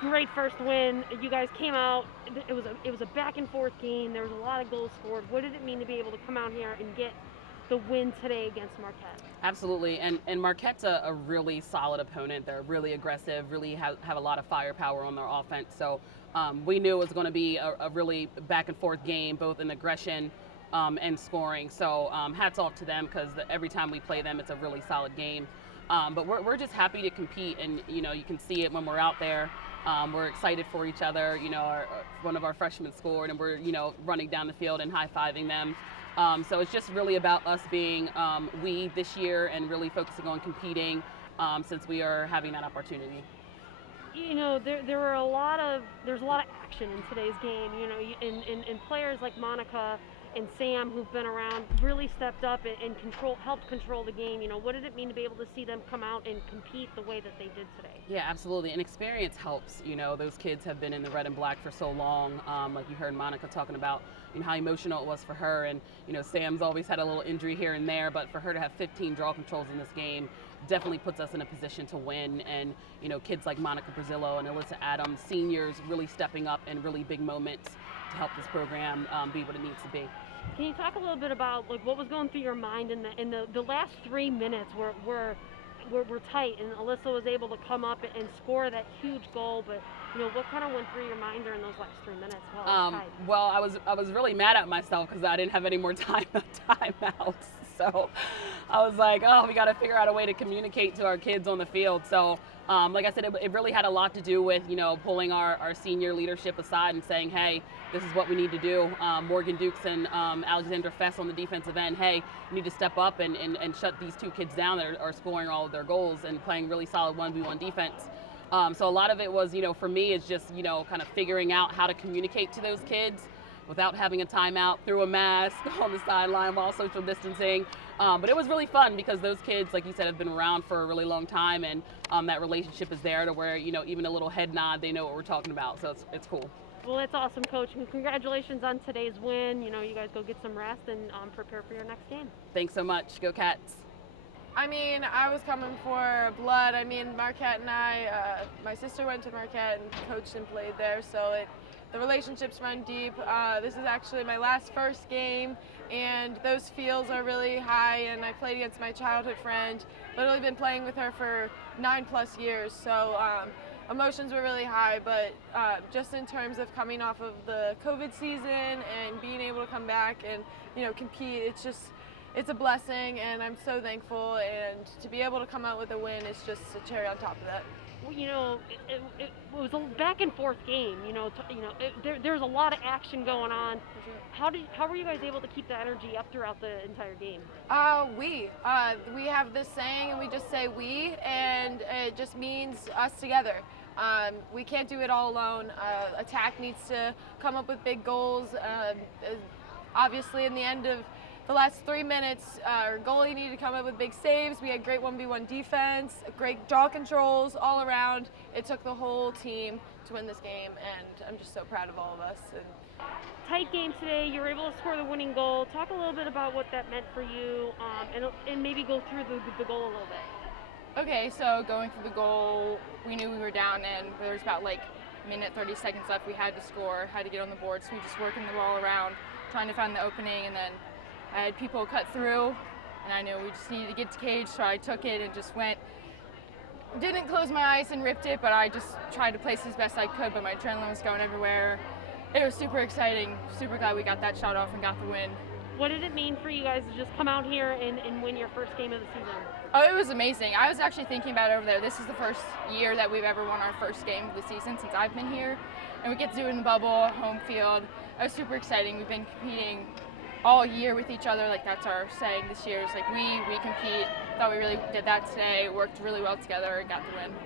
great first win. You guys came out. It was a back and forth game. There was a lot of goals scored. What did it mean to be able to come out here and get the win today against Marquette? Absolutely, and Marquette's a really solid opponent. They're really aggressive, really have a lot of firepower on their offense. So we knew it was going to be a really back and forth game, both in aggression and scoring. So hats off to them because every time we play them, it's a really solid game. But we're just happy to compete, and you can see it when we're out there. We're excited for each other. One of our freshmen scored, and we're running down the field and high-fiving them. So it's just really about us being we this year and really focusing on competing since we are having that opportunity. There's a lot of action in today's game. And players like Monica and Sam, who've been around, really stepped up and helped control the game. What did it mean to be able to see them come out and compete the way that they did today? Yeah, absolutely. And experience helps. Those kids have been in the red and black for so long. Like you heard Monica talking about, how emotional it was for her. And, Sam's always had a little injury here and there, but for her to have 15 draw controls in this game definitely puts us in a position to win. And, kids like Monica Borzillo and Alyssa Adams, seniors, really stepping up in really big moments to help this program be what it needs to be. Can you talk a little bit about what was going through your mind in the last 3 minutes were tight, and Alyssa was able to come up and score that huge goal, but what kind of went through your mind during those last 3 minutes while it was tied? Well, I was really mad at myself because I didn't have any more timeouts. So I was like, oh, we got to figure out a way to communicate to our kids on the field. So like I said, it really had a lot to do with, pulling our senior leadership aside and saying, hey, this is what we need to do. Morgan Dukes and Alexandra Fess on the defensive end, hey, you need to step up and shut these two kids down that are scoring all of their goals and playing really solid 1v1 defense. So a lot of it was, for me, it's just, kind of figuring out how to communicate to those kids without having a timeout, through a mask on the sideline while social distancing. But it was really fun because those kids, like you said, have been around for a really long time, and that relationship is there to where, even a little head nod, they know what we're talking about. So it's cool. Well, that's awesome, Coach. And congratulations on today's win. You guys go get some rest and prepare for your next game. Thanks so much. Go Cats. I was coming for blood. Marquette and my sister went to Marquette and coached and played there, so the relationships run deep. This is actually my first game, and those feels are really high, and I played against my childhood friend. Literally been playing with her for 9+ years, so emotions were really high, but just in terms of coming off of the COVID season and being able to come back and compete, it's a blessing, and I'm so thankful, and to be able to come out with a win is just a cherry on top of that. Well, it was a back and forth game. There's a lot of action going on. How were you guys able to keep the energy up throughout the entire game? We have this saying, and we just say we, and it just means us together. We can't do it all alone. Attack needs to come up with big goals. Obviously, in the end of the last 3 minutes, our goalie needed to come up with big saves. We had great 1v1 defense, great draw controls all around. It took the whole team to win this game, and I'm just so proud of all of us. Tight game today. You were able to score the winning goal. Talk a little bit about what that meant for you, and maybe go through the goal a little bit. Okay, so going through the goal, we knew we were down, and there was about a minute, 30 seconds left. We had to score, had to get on the board, so we just working the ball around, trying to find the opening, and then I had people cut through, and I knew we just needed to get to cage, so I took it and just went. Didn't close my eyes and ripped it, but I just tried to place as best I could, but my adrenaline was going everywhere. It was super exciting, super glad we got that shot off and got the win. What did it mean for you guys to just come out here and win your first game of the season? Oh, it was amazing. I was actually thinking about it over there. This is the first year that we've ever won our first game of the season since I've been here, and we get to do it in the bubble, home field. It was super exciting. We've been competing all year with each other, that's our saying this year. It's we compete. Thought we really did that today. Worked really well together and got the win.